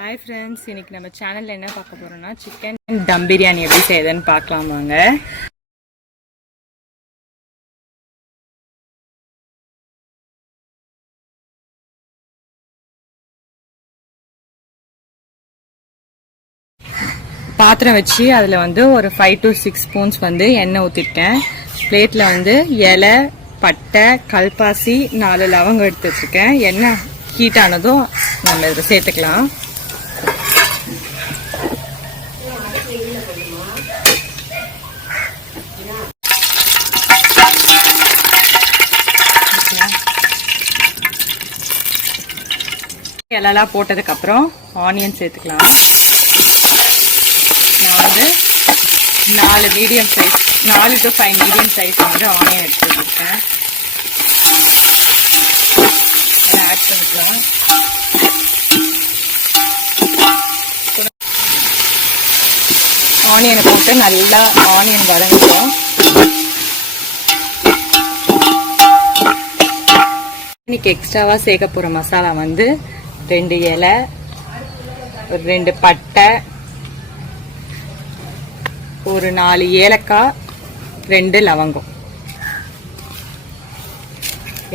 Hi friends, இன்றைக்கி நம்ம சேனலில் என்ன பார்க்க போகிறோம்னா சிக்கன் தம் பிரியாணி எப்படி செய்யுதுன்னு பார்க்கலாமாங்க. பாத்திரம் வச்சு அதில் வந்து ஒரு 5 to 6 ஸ்பூன்ஸ் வந்து எண்ணெய் ஊற்றிருக்கேன். பிளேட்டில் வந்து இலை, பட்டை, கல்பாசி, 4 லவங்கம் எடுத்து வச்சுருக்கேன். எண்ணெய் ஹீட் ஆனதும் நம்ம இதில் சேர்த்துக்கலாம். இலெல்லாம் போட்டதுக்கப்புறம் ஆனியன் சேர்த்துக்கலாம். நான் வந்து 4 to 5 மீடியம் சைஸ் வந்து ஆனியன் எடுத்து வச்சுருக்கேன். அதை ஆட் பண்ணிக்கலாம். ஆனியனை போட்டு நல்லா ஆனியன் வதங்கிடும். இன்னைக்கு எக்ஸ்ட்ராவாக சேர்க்க போகிற மசாலா வந்து 2 இலை, ஒரு 2 பட்டை, ஒரு 4 ஏலக்காய், 2 லவங்கம்,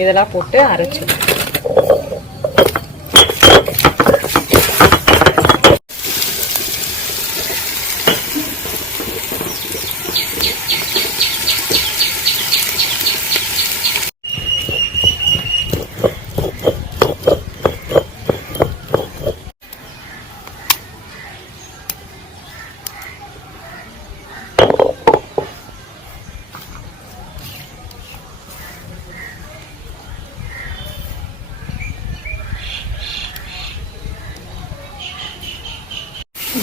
இதெல்லாம் போட்டு அரைச்சு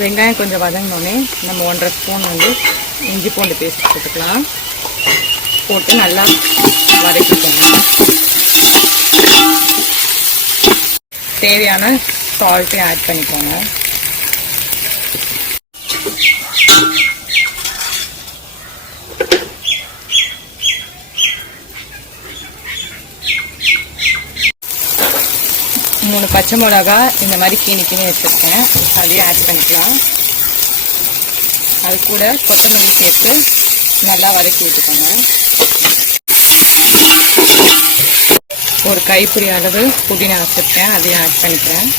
வெங்காயம் கொஞ்சம் வதங்கினோடனே நம்ம 1.5 ஸ்பூன் வந்து இஞ்சி பூண்டு பேஸ்ட் போட்டுக்கலாம். போட்டு நல்லா வதக்கிக்கணும். தேவையான சால்ட்டை ஆட் பண்ணிக்கோங்க. மூணு பச்சை மிளகா இந்த மாதிரி கீனி வச்சுருக்கேன். அதையும் ஆட் பண்ணிக்கலாம். அது கூட கொத்தமல்லி சேர்த்து நல்லா வதக்கி விட்டுக்கோங்க. ஒரு கைப்பிடி அளவு புதினா வச்சுருக்கேன், அதையும் ஆட் பண்ணிக்கிறேன்.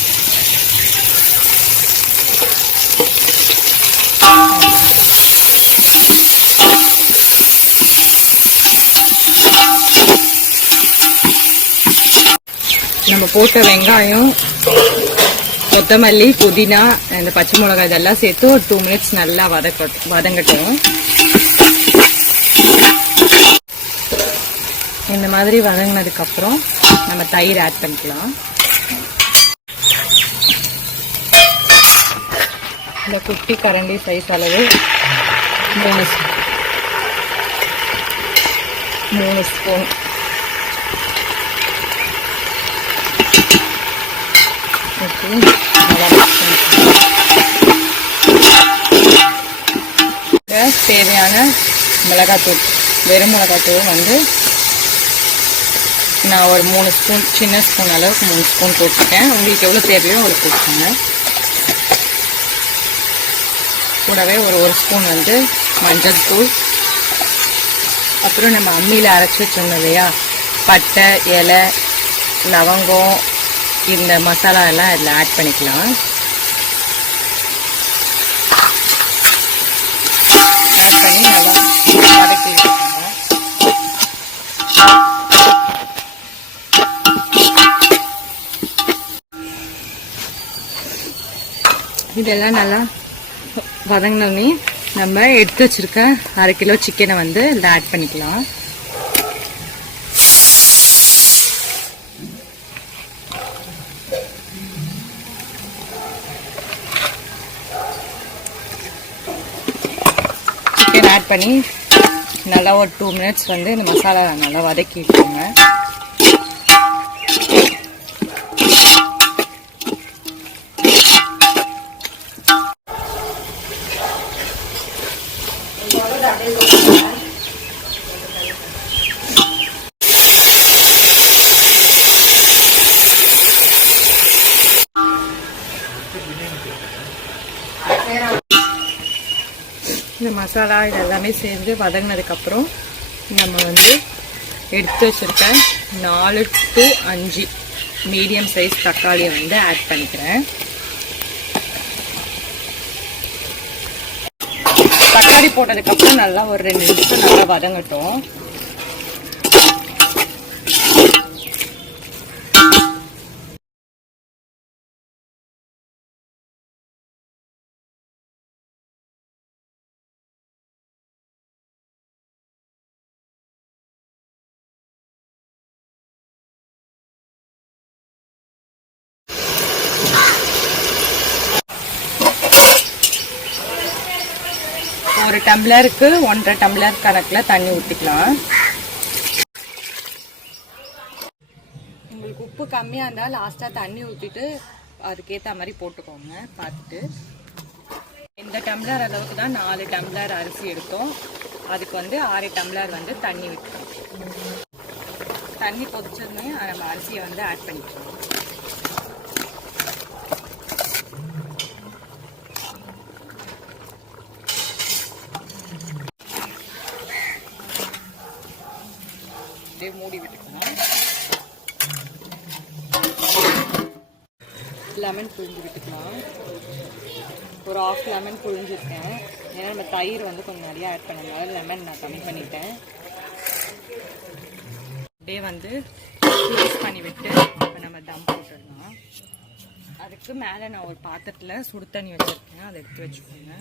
நம்ம போட்ட வெங்காயம், கொத்தமல்லி, புதினா, இந்த பச்சை மிளகாய் இதெல்லாம் சேர்த்து ஒரு 2 மினிட்ஸ் நல்லா வதங்கட்டும். இந்த மாதிரி வதங்கினதுக்கப்புறம் நம்ம தயிர் ஆட் பண்ணிக்கலாம். இந்த குட்டி கரண்டி சைஸ் அளவு 3 ஸ்பூன் தேவையான மிளகாத்தூள், வெறும் மிளகாத்தூள் வந்து நான் ஒரு 3 ஸ்பூன், சின்ன ஸ்பூன் அளவுக்கு 3 ஸ்பூன் போட்டுருக்கேன். உங்களுக்கு எவ்வளோ தேவையோ அவ்வளோ போட்டுக்கோங்க. கூடவே ஒரு ஸ்பூன் வந்து மஞ்சள் தூள், அப்புறம் நம்ம அம்மியில் அரைச்சி வச்சோம் இல்லையா, பட்டை, இலை, லவங்கம், இந்த மசாலா எல்லாம் இதில் ஆட் பண்ணிக்கலாம். ஆட் பண்ணி நல்லா வதக்கி வச்சுக்கோங்க. இதெல்லாம் நல்லா வதங்கினோடனே நம்ம எடுத்து வச்சிருக்க 1/2 கிலோ சிக்கனை வந்து இதில் ஆட் பண்ணிக்கலாம். சிக்கன் ஆட் பண்ணி நல்லா ஒரு 2 மினிட்ஸ் வந்து இந்த மசாலா நல்லா வதக்கி விட்டுருங்க. மசாலா இது எல்லாமே சேர்ந்து வதங்கினதுக்கப்புறம் நம்ம வந்து எடுத்து வச்சுருக்க 4 to 5 மீடியம் சைஸ் தக்காளியை வந்து ஆட் பண்ணிக்கிறேன். தக்காளி போட்டதுக்கப்புறம் நல்லா ஒரு 2 நிமிஷம் நல்லா வதங்கட்டும். ஒரு டம்ளருக்கு 1.5 டம்ளர் கணக்கில் தண்ணி ஊற்றிக்கலாம். உங்களுக்கு உப்பு கம்மியாக இருந்தால் லாஸ்ட்டாக தண்ணி ஊற்றிட்டு அதுக்கேற்ற மாதிரி போட்டுக்கோங்க பார்த்துட்டு. இந்த டம்ளர் அளவுக்கு தான் 4 டம்ளர் அரிசி எடுத்தோம். அதுக்கு வந்து 6 டம்ளர் வந்து தண்ணி விட்டுரும். தண்ணி கொதிச்சதுமே நம்ம அரிசியை வந்து ஆட் பண்ணிக்கலாம். மூடி விட்டுக்கலாம். லெமன் புழிஞ்சு விட்டுக்கலாம். ஒரு 1/2 லெமன் புழிஞ்சிருக்கேன். ஏன்னா நம்ம தயிர் வந்து கொஞ்சம் நிறையா ஆட் பண்ணதுனால லெமன் நான் கம்மி பண்ணிட்டேன். அப்படியே வந்து க்ளோஸ் பண்ணி விட்டு இப்போ நம்ம தம் போட்டுடலாம். அதுக்கு மேலே நான் ஒரு பாத்திரத்தில் சுடு தண்ணி வச்சுருக்கேன், அதை எடுத்து வச்சுக்கோங்க.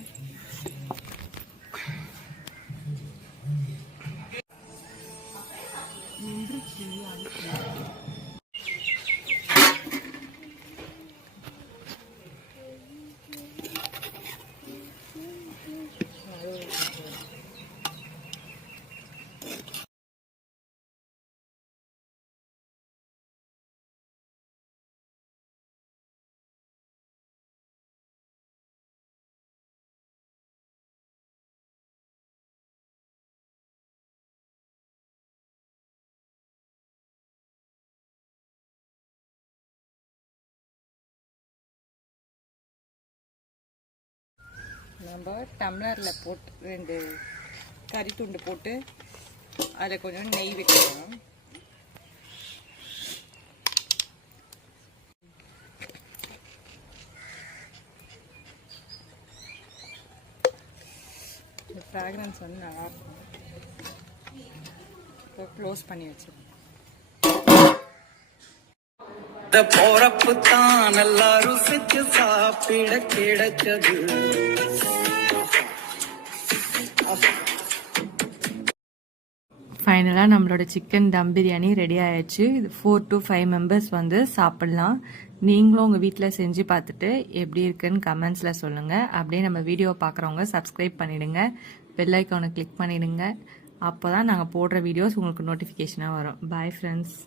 நம்ம டம்ளரில் போட்டு 2 கறி துண்டு போட்டு அதில் கொஞ்சம் நெய் விட்டுக்கலாம். ஃப்ராக்ரன்ஸ் வந்து நல்லாயிருக்கும். இப்போ க்ளோஸ் பண்ணி வச்சுருக்கோம். போறப்பு தான் நல்லா ருசிச்சு சாப்பிட கிடைச்சது. ஃபைனலாக நம்மளோட சிக்கன் தம் பிரியாணி ரெடி ஆயிடுச்சு. இது 4 to 5 மெம்பர்ஸ் வந்து சாப்பிட்லாம். நீங்களும் உங்கள் வீட்டில் செஞ்சு பார்த்துட்டு எப்படி இருக்குன்னு கமெண்ட்ஸில் சொல்லுங்கள். அப்படியே நம்ம வீடியோ பார்க்குறவங்க சப்ஸ்கிரைப் பண்ணிவிடுங்க, பெல் ஐக்கானை கிளிக் பண்ணிவிடுங்க. அப்போ தான் நாங்கள் போடுற வீடியோஸ் உங்களுக்கு நோட்டிஃபிகேஷனாக வரும். Bye friends.